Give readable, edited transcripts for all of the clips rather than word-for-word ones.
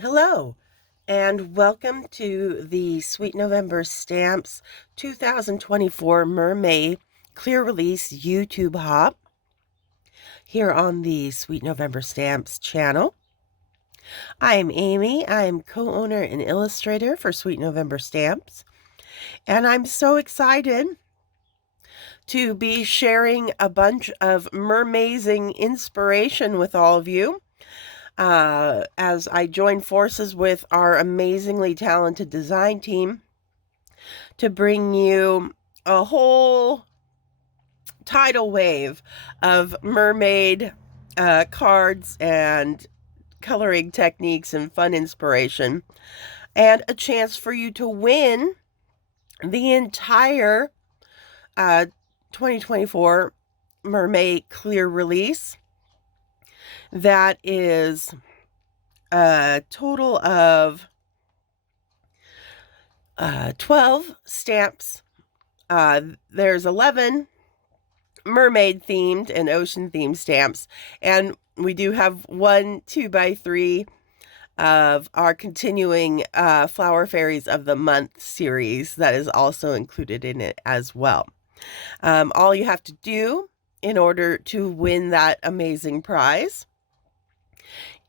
Hello, and welcome to the Sweet November Stamps 2024 MerMay Clear Release YouTube Hop here on the Sweet November Stamps channel. I'm Amy. I'm co-owner and illustrator for Sweet November Stamps, and I'm so excited to be sharing a bunch of mermazing inspiration with all of you. As I join forces with our amazingly talented design team to bring you a whole tidal wave of mermaid cards and coloring techniques and fun inspiration, and a chance for you to win the entire 2024 MerMay Clear Release. That is a total of 12 stamps. There's 11 mermaid themed and ocean themed stamps, and we do have 1 2x3 of our continuing Flower Fairies of the Month series that is also included in it as well. All you have to do in order to win that amazing prize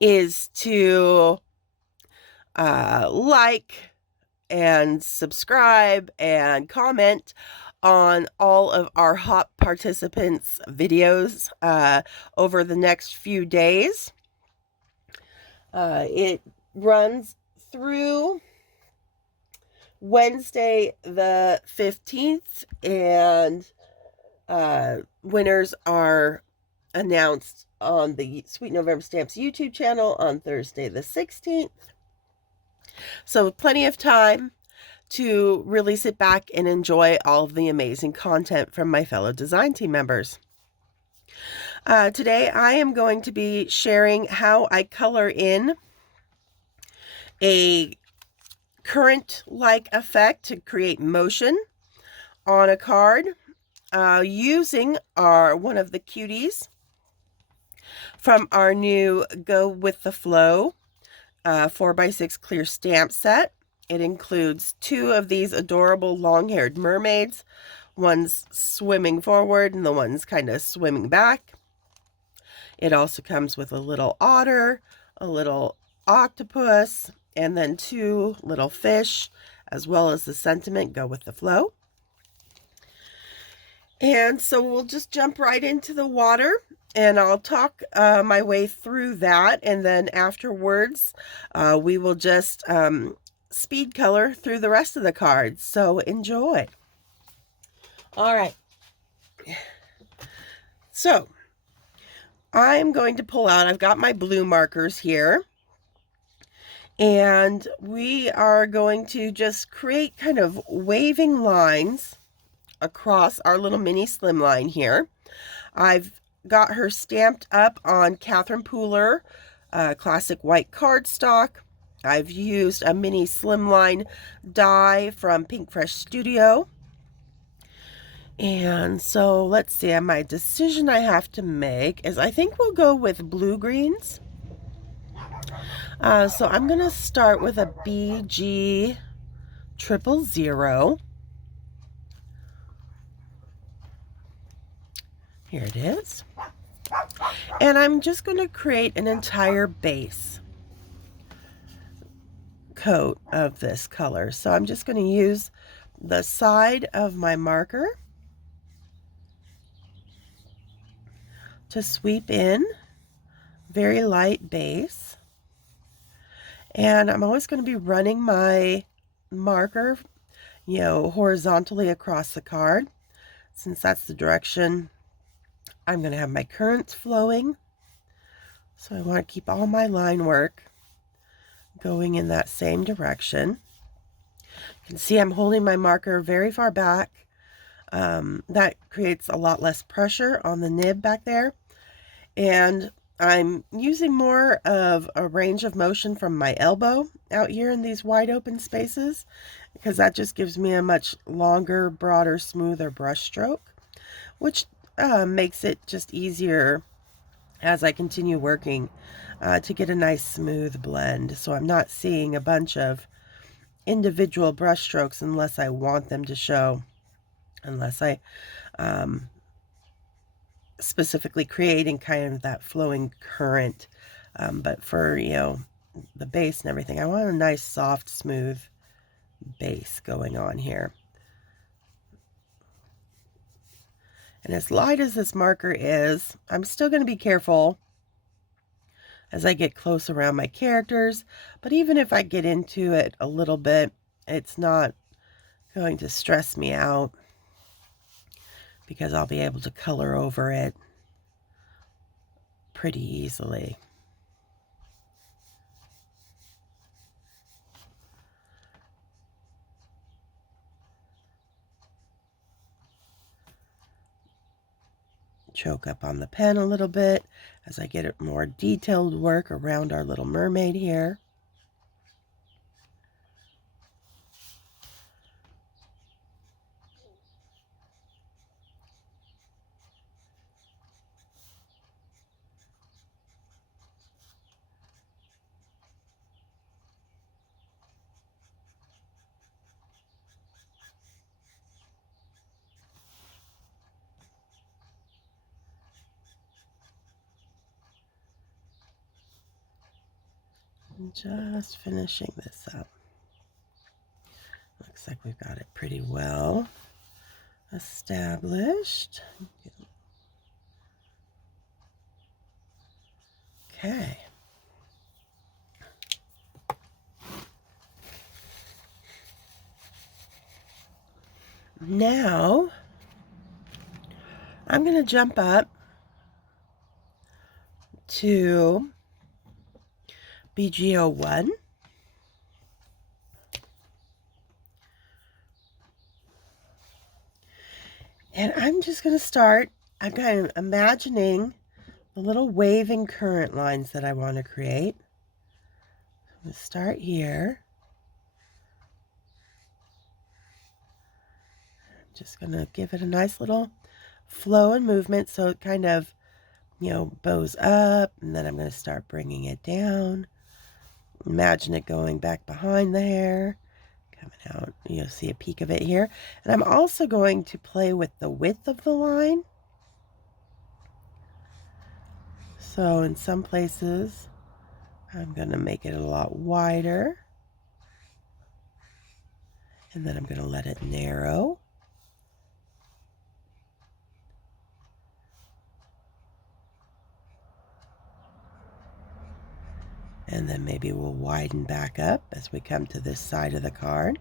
is to like and subscribe and comment on all of our hop participants videos over the next few days. It runs through Wednesday the 15th, and winners are announced on the Sweet November Stamps YouTube channel on Thursday the 16th. So plenty of time to really sit back and enjoy all of the amazing content from my fellow design team members. Today I am going to be sharing how I color in a current-like effect to create motion on a card using one of the cuties from our new Go With The Flow 4x6 clear stamp set. It includes 2 of these adorable long-haired mermaids. One's swimming forward and the one's kind of swimming back. It also comes with a little otter, a little octopus, and then 2 little fish, as well as the sentiment Go With The Flow. And so we'll just jump right into the water, and I'll talk my way through that, and then afterwards we will just speed color through the rest of the cards. So enjoy. All right. So I'm going to pull out, I've got my blue markers here, and we are going to just create kind of waving lines across our little mini Slimline here. I've got her stamped up on Catherine Pooler classic white cardstock. I've used a mini Slimline die from Pink Fresh Studio. And so let's see, my decision I have to make is I think we'll go with blue greens. So I'm going to start with a BG 000. Here it is. And I'm just going to create an entire base coat of this color. So I'm just going to use the side of my marker to sweep in, very light base. And I'm always going to be running my marker, horizontally across the card, since that's the direction I'm going to have my currents flowing. So I want to keep all my line work going in that same direction. You can see I'm holding my marker very far back. That creates a lot less pressure on the nib back there. And I'm using more of a range of motion from my elbow out here in these wide open spaces, because that just gives me a much longer, broader, smoother brush stroke, which makes it just easier as I continue working to get a nice smooth blend. So I'm not seeing a bunch of individual brush strokes unless I want them to show, unless I specifically creating kind of that flowing current. But for, you know, the base and everything, I want a nice soft smooth base going on here. And as light as this marker is, I'm still going to be careful as I get close around my characters, but even if I get into it a little bit, it's not going to stress me out because I'll be able to color over it pretty easily. Choke up on the pen a little bit as I get it more detailed work around our little mermaid here. Just finishing this up. Looks like we've got it pretty well established. Okay. Now, I'm going to jump up to BG01. And I'm just going to start, I'm kind of imagining the little waving current lines that I want to create. I'm going to start here. I'm just going to give it a nice little flow and movement so it kind of, you know, bows up, and then I'm going to start bringing it down. Imagine it going back behind the hair, coming out. You'll see a peek of it here. And I'm also going to play with the width of the line. So in some places, I'm going to make it a lot wider. And then I'm going to let it narrow. And then maybe we'll widen back up as we come to this side of the card.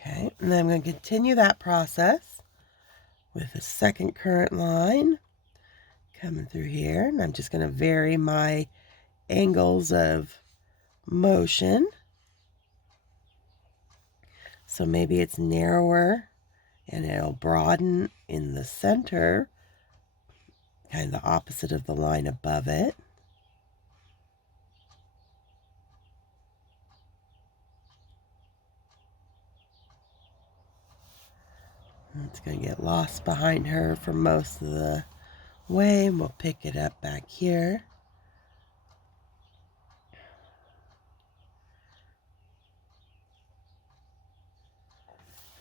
Okay, and then I'm going to continue that process with a second current line coming through here. And I'm just going to vary my angles of motion. So maybe it's narrower and it'll broaden in the center, kind of the opposite of the line above it. It's going to get lost behind her for most of the way, and we'll pick it up back here.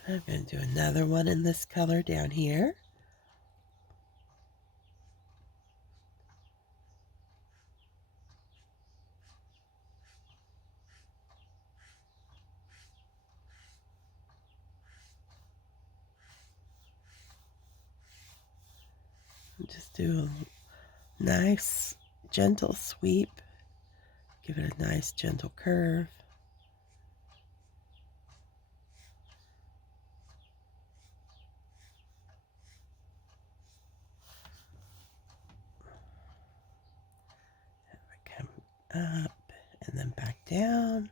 I'm going to do another one in this color down here. Just do a nice gentle sweep. Give it a nice gentle curve. Come up and then back down.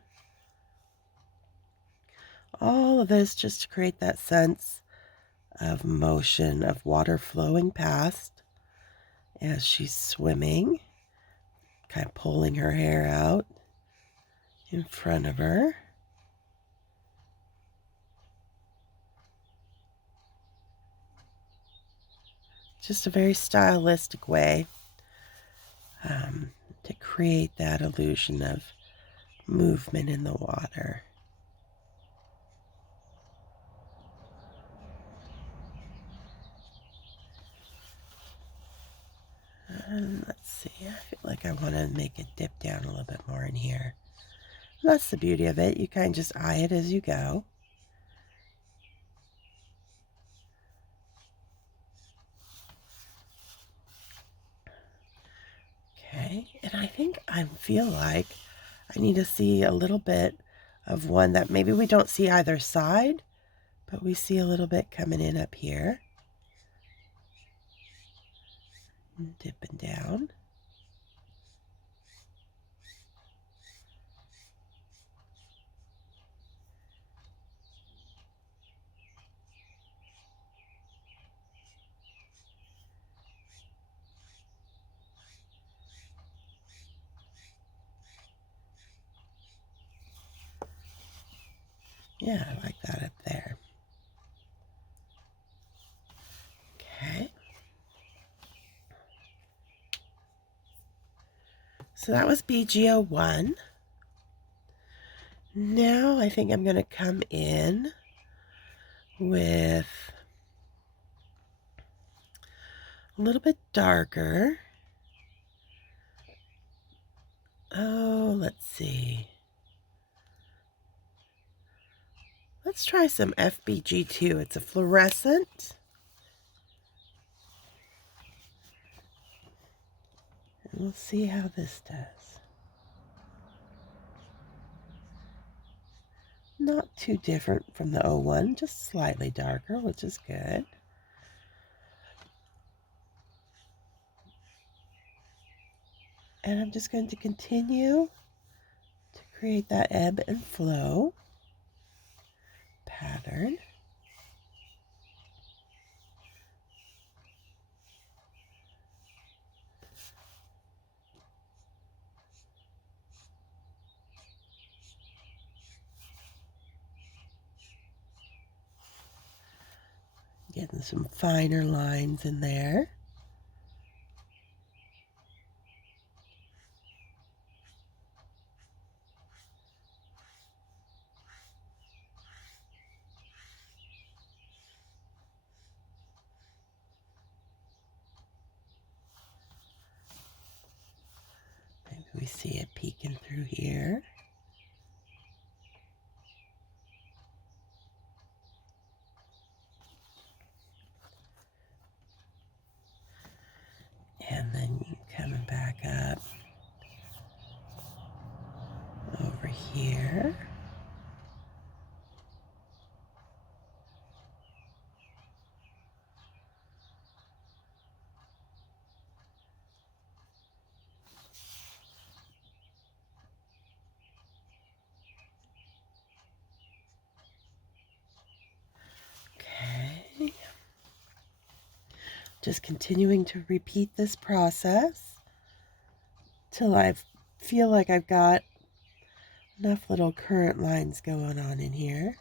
All of this just to create that sense of motion of water flowing past as she's swimming, kind of pulling her hair out in front of her. Just a very stylistic way to create that illusion of movement in the water. And let's see, I feel like I want to make it dip down a little bit more in here. And that's the beauty of it. You kind of just eye it as you go. Okay, and I think I feel like I need to see a little bit of one that maybe we don't see either side, but we see a little bit coming in up here. And dipping down. Yeah, I like that up there. Okay. So that was BG01. Now I think I'm going to come in with a little bit darker. Oh, let's see. Let's try some FBG2. It's a fluorescent. And we'll see how this does. Not too different from the 01, just slightly darker, which is good. And I'm just going to continue to create that ebb and flow pattern. Getting some finer lines in there. Maybe we see it peeking through here. And then coming back up over here. Okay. Just continuing to repeat this process till I feel like I've got enough little current lines going on in here.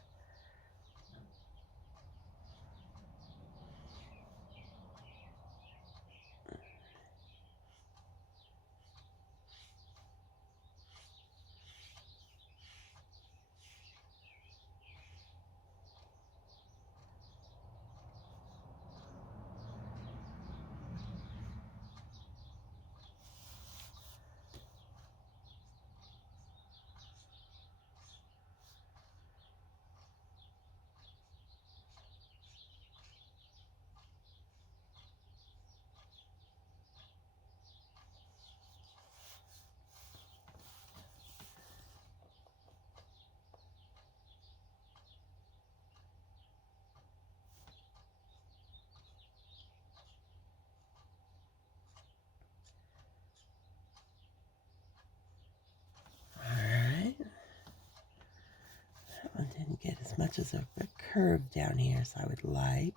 Didn't get as much as a curve down here as I would like.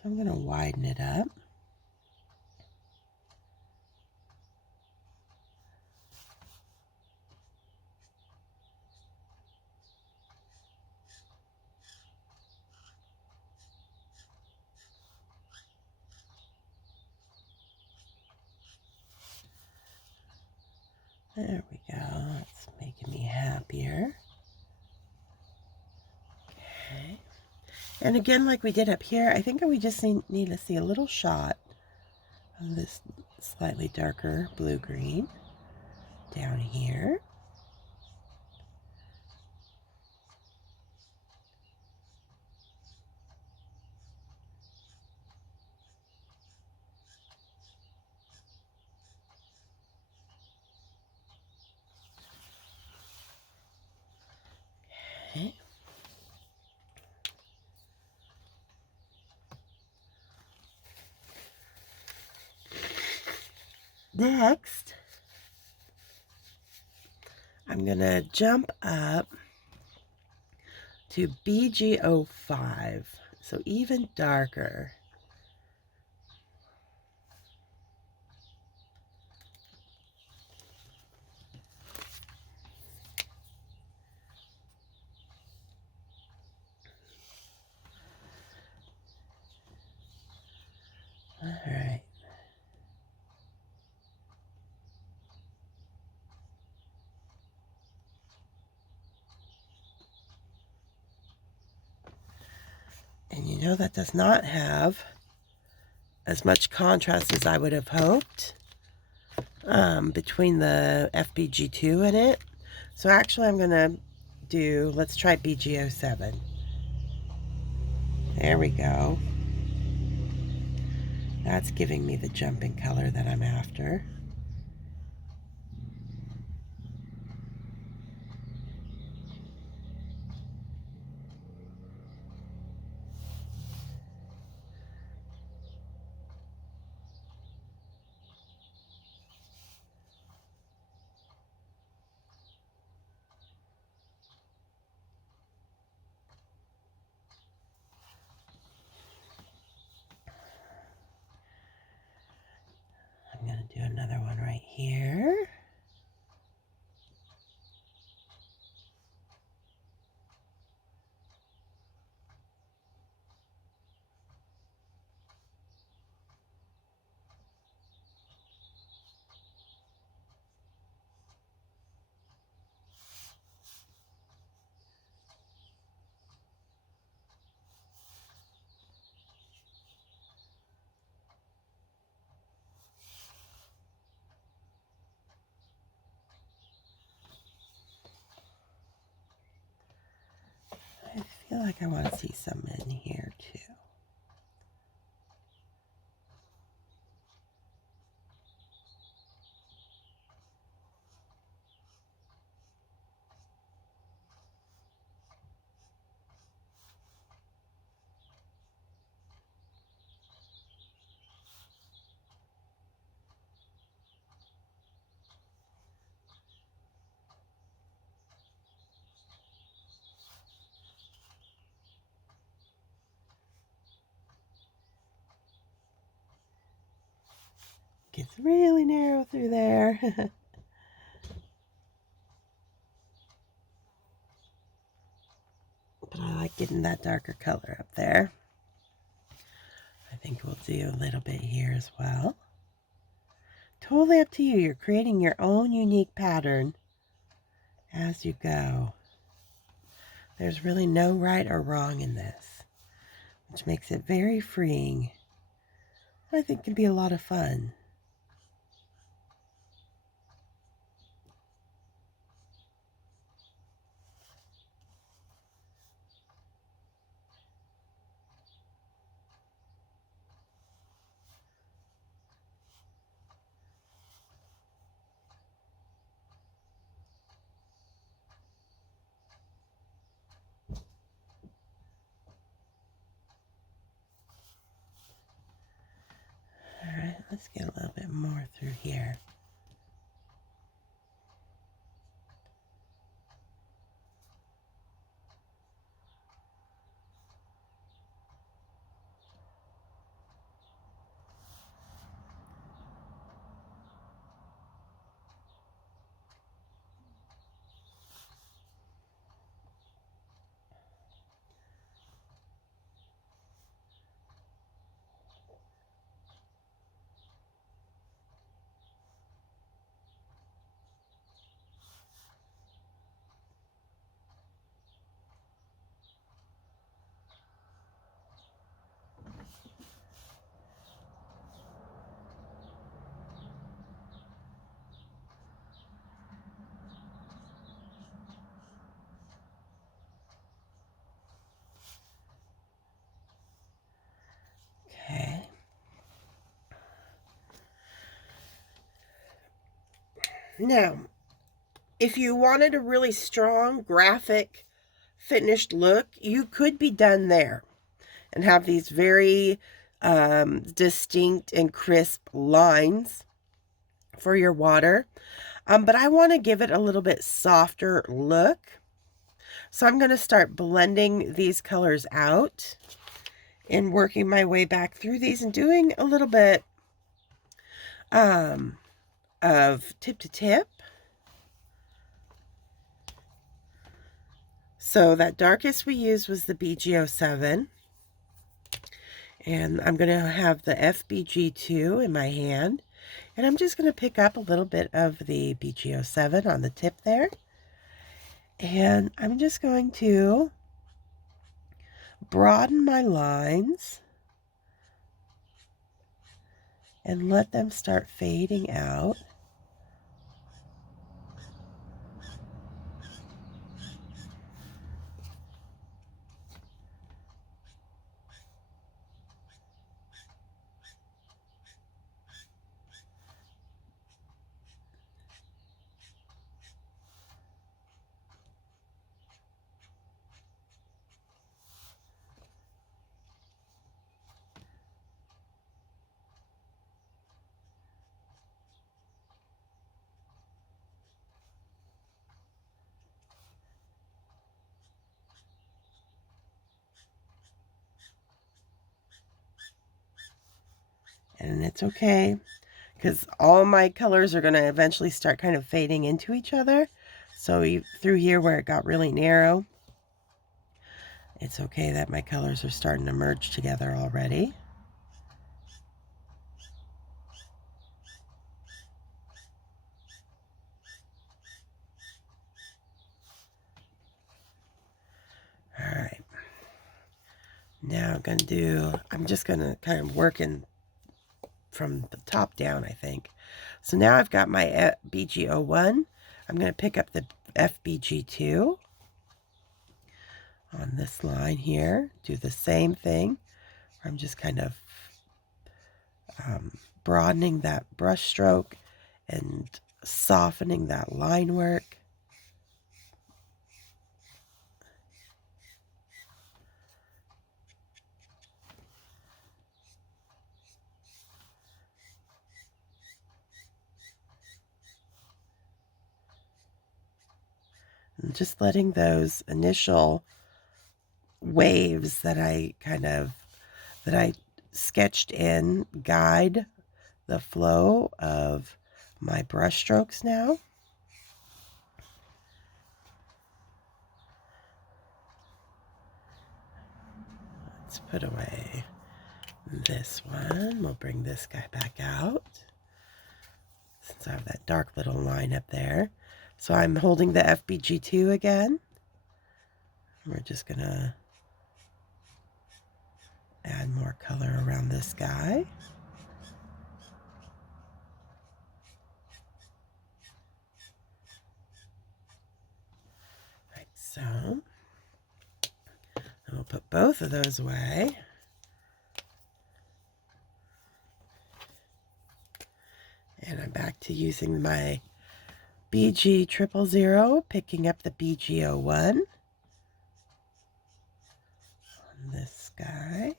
So I'm going to widen it up. There we go. That's making me happier. Okay. And again, like we did up here, I think we just need to see a little shot of this slightly darker blue-green down here. Okay. Next, I'm going to jump up to BG05, so even darker. All right. And you know that does not have as much contrast as I would have hoped between the FBG2 and it. So actually I'm going to do, let's try BG07. There we go. That's giving me the jump in color that I'm after. I'm going to do another one right here. I feel like I want to see some in here too. Gets really narrow through there. But I like getting that darker color up there. I think we'll do a little bit here as well. Totally up to you. You're creating your own unique pattern as you go. There's really no right or wrong in this, which makes it very freeing. I think can be a lot of fun. All right, let's get a little bit more through here. Now, if you wanted a really strong graphic finished look, you could be done there and have these very distinct and crisp lines for your water. But I want to give it a little bit softer look. So I'm going to start blending these colors out and working my way back through these and doing a little bit of tip to tip. So that darkest we used was the BG07. And I'm going to have the FBG2 in my hand. And I'm just going to pick up a little bit of the BG07 on the tip there. And I'm just going to broaden my lines and let them start fading out. And it's okay, because all my colors are going to eventually start kind of fading into each other. So through here where it got really narrow, it's okay that my colors are starting to merge together already. All right. Now I'm just going to kind of work in from the top down, I think. So now I've got my BG01. I'm going to pick up the FBG2 on this line here. Do the same thing. I'm just kind of broadening that brush stroke and softening that line work. And just letting those initial waves that I sketched in guide the flow of my brush strokes now. Let's put away this one. We'll bring this guy back out since I have that dark little line up there. So I'm holding the FBG2 again. We're just gonna add more color around this guy. Right, so we'll put both of those away. And I'm back to using my BG000, picking up the BG01 on this guy.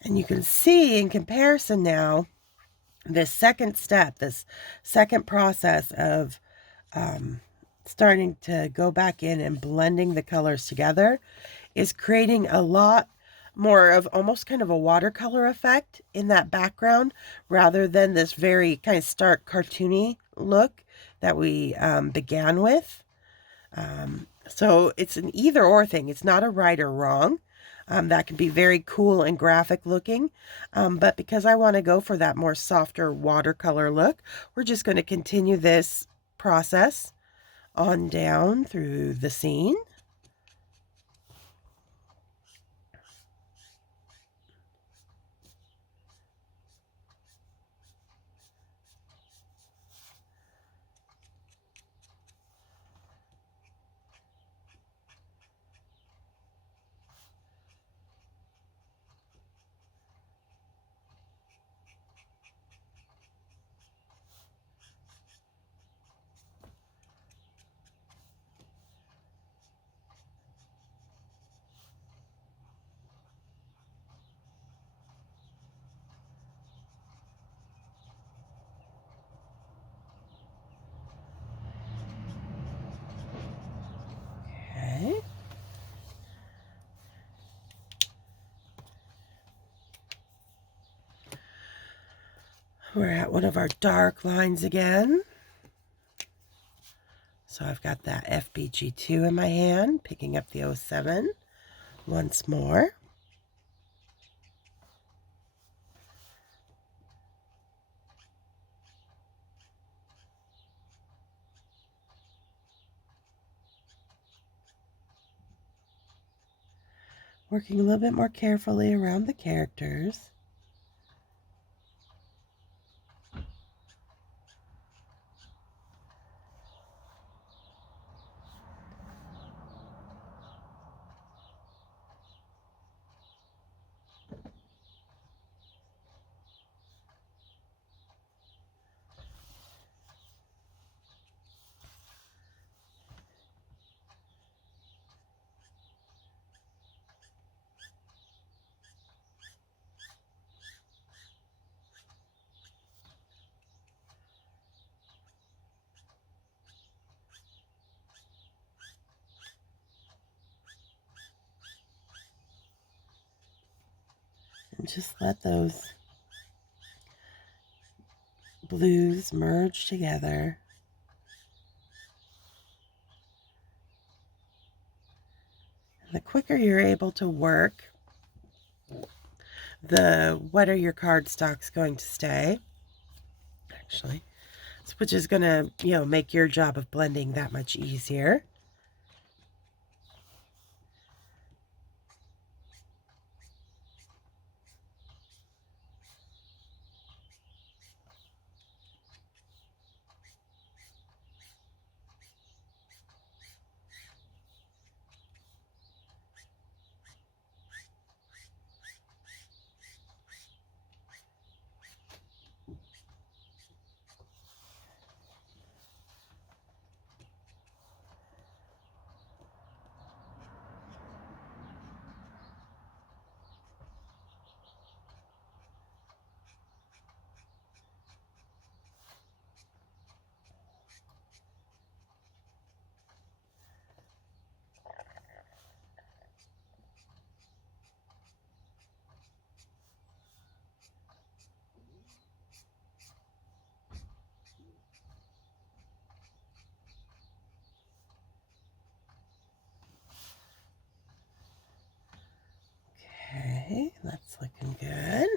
And you can see in comparison now, this second step, this second process of starting to go back in and blending the colors together is creating a lot more of almost kind of a watercolor effect in that background rather than this very kind of stark cartoony look that we began with. So it's an either or thing. It's not a right or wrong. That can be very cool and graphic looking, but because I want to go for that more softer watercolor look, we're just going to continue this process on down through the scene. Okay. We're at one of our dark lines again. So I've got that FBG2 in my hand, picking up the 07 once more. Working a little bit more carefully around the characters. And just let those blues merge together. And the quicker you're able to work, the wetter your cardstock's going to stay, actually, which is going to, make your job of blending that much easier. Okay, that's looking good.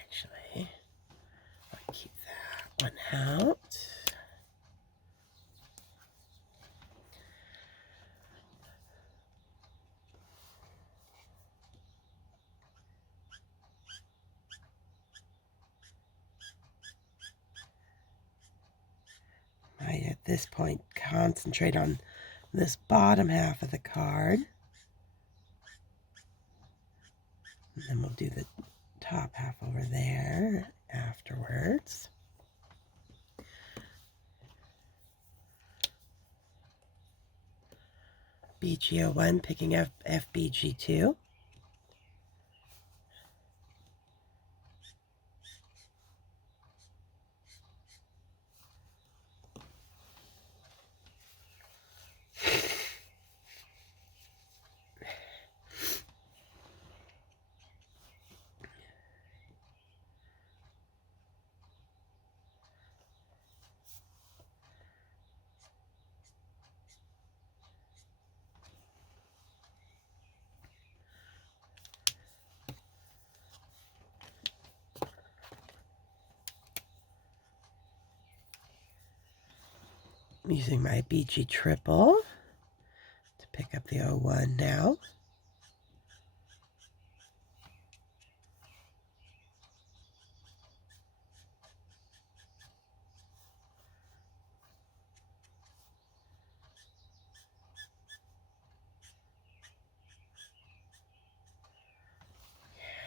Actually, I'll keep that one out. I, at this point, concentrate on this bottom half of the card. And then we'll do the top half over there afterwards. BG01 picking up FBG2. I'm using my BG triple to pick up the 01 now.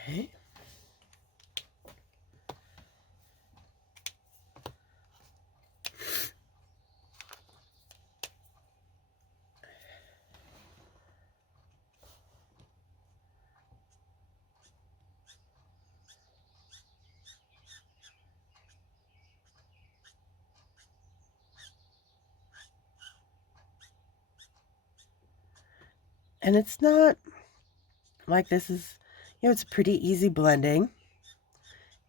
Okay. And it's not like this is, it's pretty easy blending.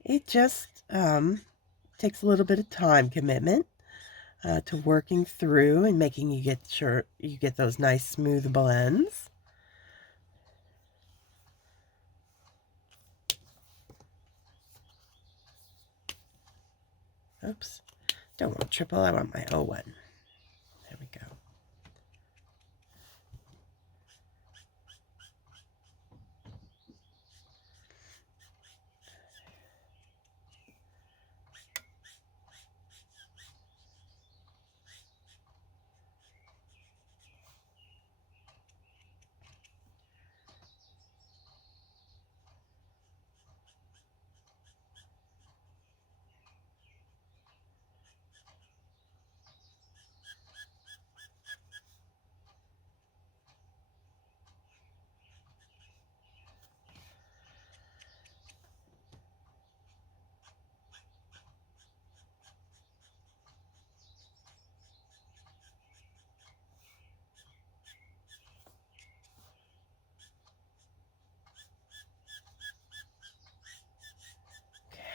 It just takes a little bit of time commitment to working through and making you get sure you get those nice smooth blends. Oops, don't want triple, I want my 01. There we go.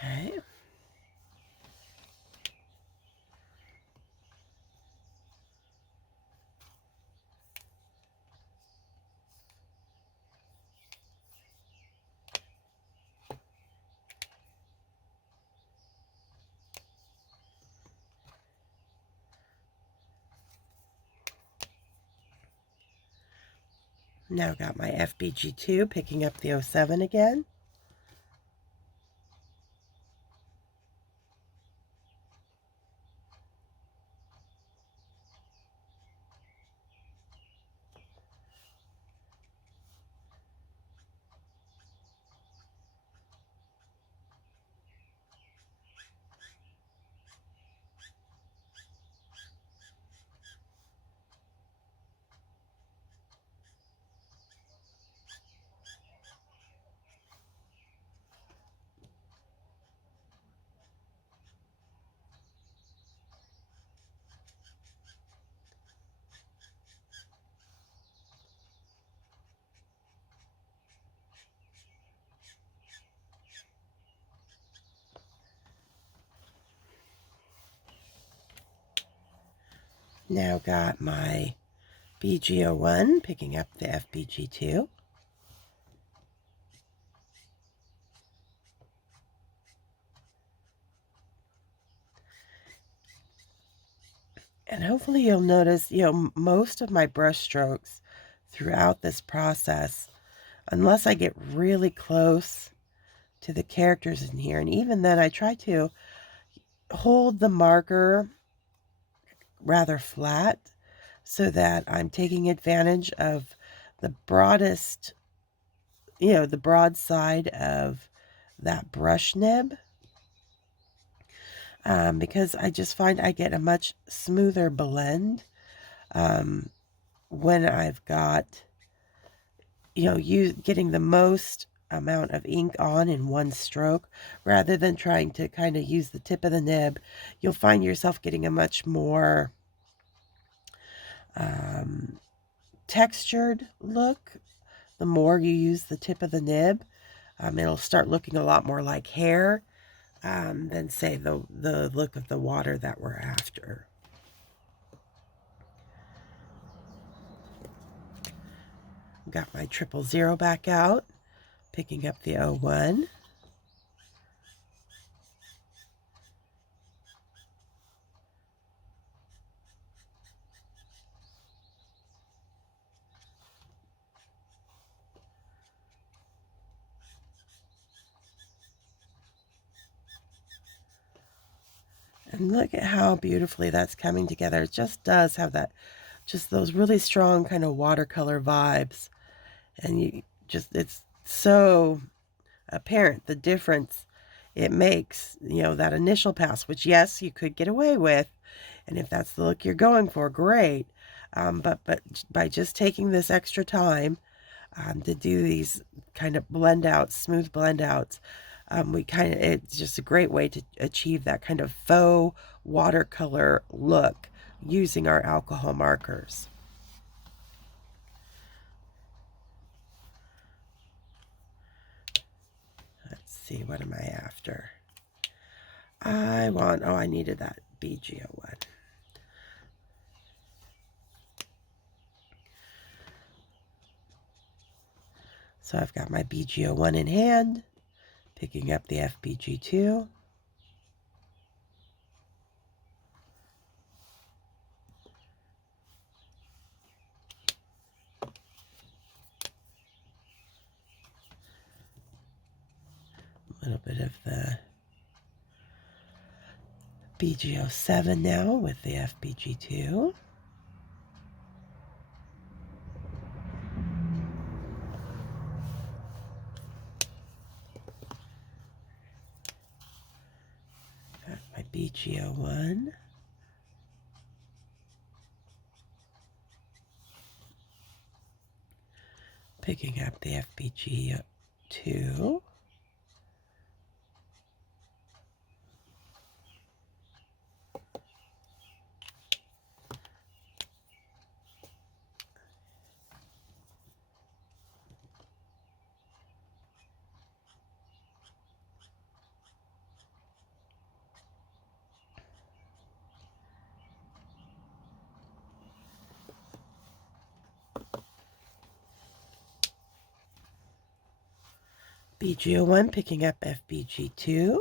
Okay. Now got my FBG2 picking up the 07 again. Now got my BG01 picking up the FBG2. And hopefully you'll notice, most of my brush strokes throughout this process, unless I get really close to the characters in here, and even then I try to hold the marker rather flat so that I'm taking advantage of the broadest, the broad side of that brush nib. Because I just find I get a much smoother blend when I've got, getting the most amount of ink on in one stroke rather than trying to kind of use the tip of the nib. You'll find yourself getting a much more textured look the more you use the tip of the nib. It'll start looking a lot more like hair than, say, the look of the water that we're after. Got my 000 back out, picking up the 01. And look at how beautifully that's coming together. It just does have that, just those really strong kind of watercolor vibes. And it's so apparent the difference it makes, that initial pass, which yes, you could get away with. And if that's the look you're going for, great. But by just taking this extra time to do these kind of blend outs, smooth blend outs, it's just a great way to achieve that kind of faux watercolor look using our alcohol markers. Let's see, what am I after? I needed that BGO one. So I've got my BGO one in hand, picking up the FBG2. A little bit of the BGO7 now with the FBG2. Got my BGO1. Picking up the FBG2. BGO1 picking up FBG2.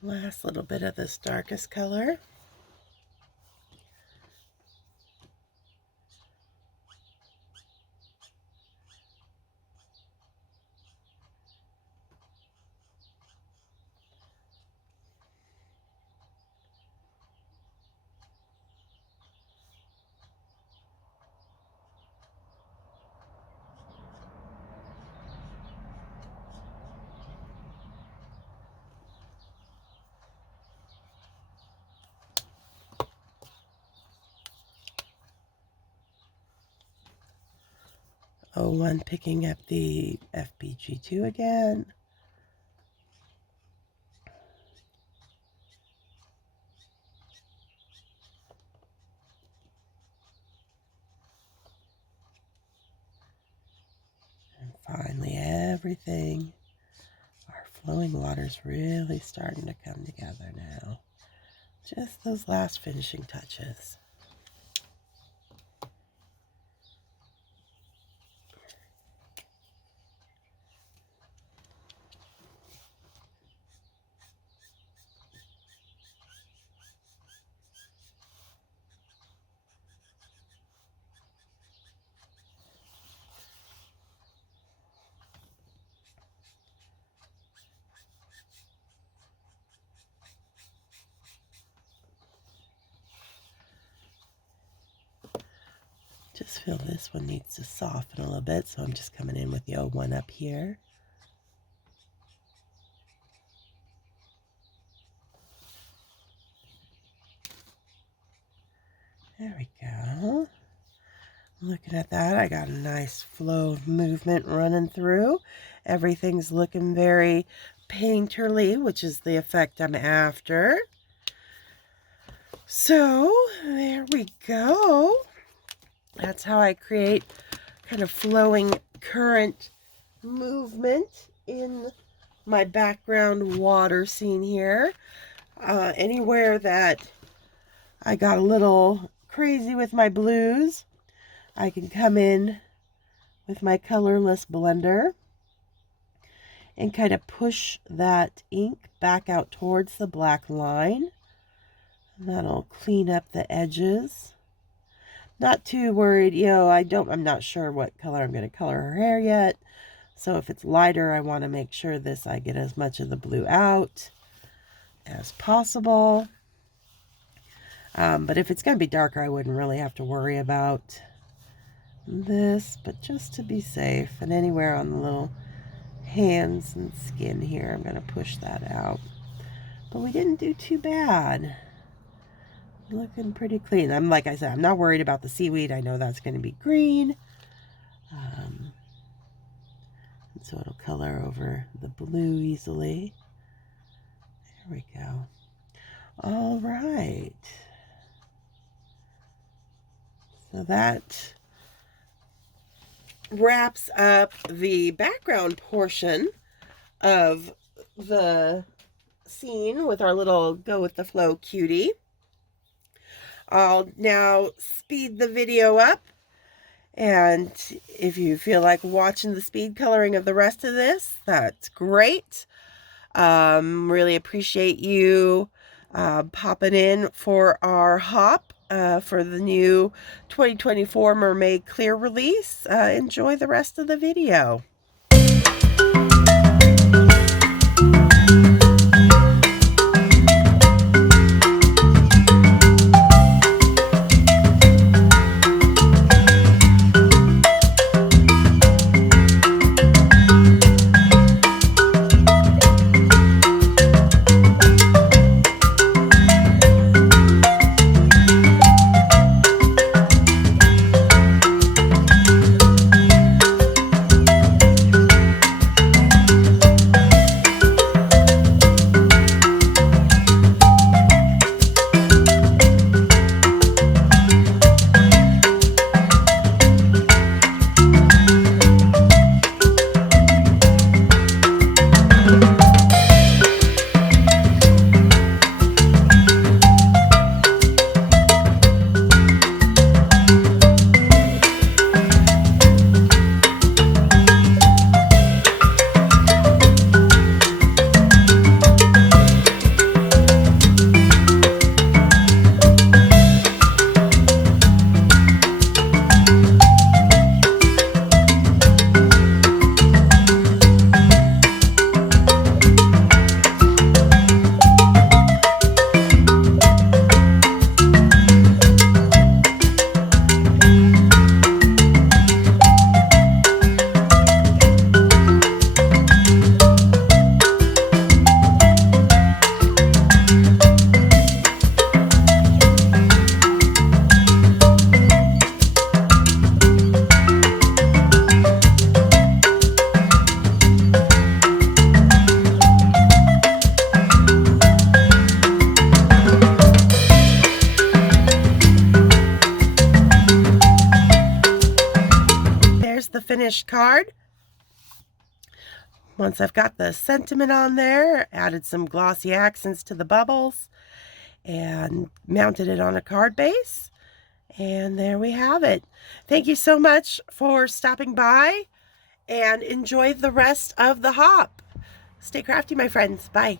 Last little bit of this darkest color. O1 picking up the FBG2 again. And finally, everything, our flowing water's really starting to come together now. Just those last finishing touches. Just feel this one needs to soften a little bit, so I'm just coming in with the O1 up here. There we go. Look Looking at that, I got a nice flow of movement running through. Everything's looking very painterly, which is the effect I'm after. So there we go. That's how I create kind of flowing current movement in my background water scene here. Anywhere that I got a little crazy with my blues, I can come in with my colorless blender and kind of push that ink back out towards the black line. And that'll clean up the edges. Not too worried, you know, I'm not sure what color I'm going to color her hair yet. So if it's lighter, I want to make sure I get as much of the blue out as possible. But if it's going to be darker, I wouldn't really have to worry about this, but just to be safe, and anywhere on the little hands and skin here, I'm going to push that out. But we didn't do too bad. Looking pretty clean. Like I said, I'm not worried about the seaweed. I know that's going to be green. And so it'll color over the blue easily. There we go. All right. So that wraps up the background portion of the scene with our little go with the flow cutie. I'll now speed the video up, and if you feel like watching the speed coloring of the rest of this, that's great. Really appreciate you popping in for our hop for the new 2024 MerMay Clear release. Enjoy the rest of the video. Finished card. Once I've got the sentiment on there, added some glossy accents to the bubbles and mounted it on a card base, and there we have it. Thank you so much for stopping by, and enjoy the rest of the hop. Stay crafty, my friends. Bye.